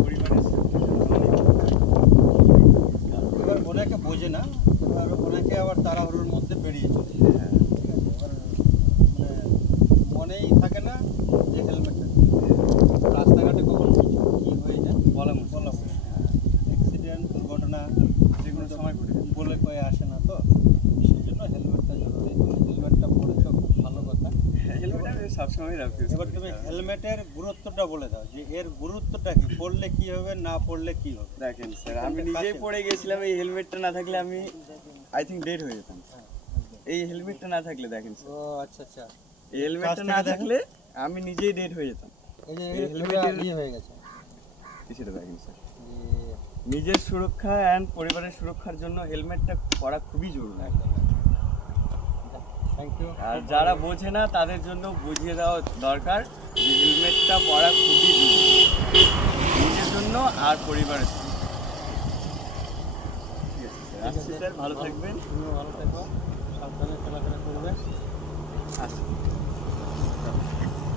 পরিবারের এবার অনেকে বোঝে না, এবার অনেকে আবার তাড়াহুড়োর মধ্যে বেরিয়ে চলে যায়। হ্যাঁ, ঠিক আছে, এবার মানে মনেই থাকে না যে হেলমেটটা রাস্তাঘাটে কখন কী হয়ে যায় বলা মুশকিল। বলা মুশকিল। অ্যাক্সিডেন্ট দুর্ঘটনা যে কোনো সময় ঘটে যেতে পারে। বলে কয়ে আসে না, তো সেই জন্য হেলমেটটা জরুরি। তুমি হেলমেটটা পরেছো, খুব ভালো কথা। হেলমেট আমি সবসময় রাখতে এবার তুমি হেলমেটের গুরুত্বটা বলে দাও, যে এর গুরুত্বটা কি, পড়লে কি হবে, না পড়লে কি হবে। দেখেন স্যার, আমি নিজেই পড়ে গেছিলাম। এই হেলমেটটা না থাকলে আমি আই থিঙ্ক ডেড হয়ে যেতাম। এই হেলমেটটা না থাকলে দেখেন ও স্যার, আচ্ছা আচ্ছা, এই হেলমেটটা না থাকলে আমি নিজেই ডেড হয়ে যেতাম। এই যে এই হেলমেটের ইয়ে হয়ে গেছে কিছুটা দেখেন স্যার, যে নিজের সুরক্ষা অ্যান্ড পরিবারের সুরক্ষার জন্য হেলমেটটা পরা খুবই জরুরি। Thank you. আর যারা বোঝে না তাদের জন্য বুঝিয়ে দেওয়া দরকার যে হেলমেটটা পরা খুবই জরুরি নিজের জন্য আর পরিবারের জন্য। ঠিক আছে স্যার, আসছি স্যার, ভালো থাকবেন। তুমিও ভালো থাকো, সাবধানে চলাফেরা করবে। আসছি।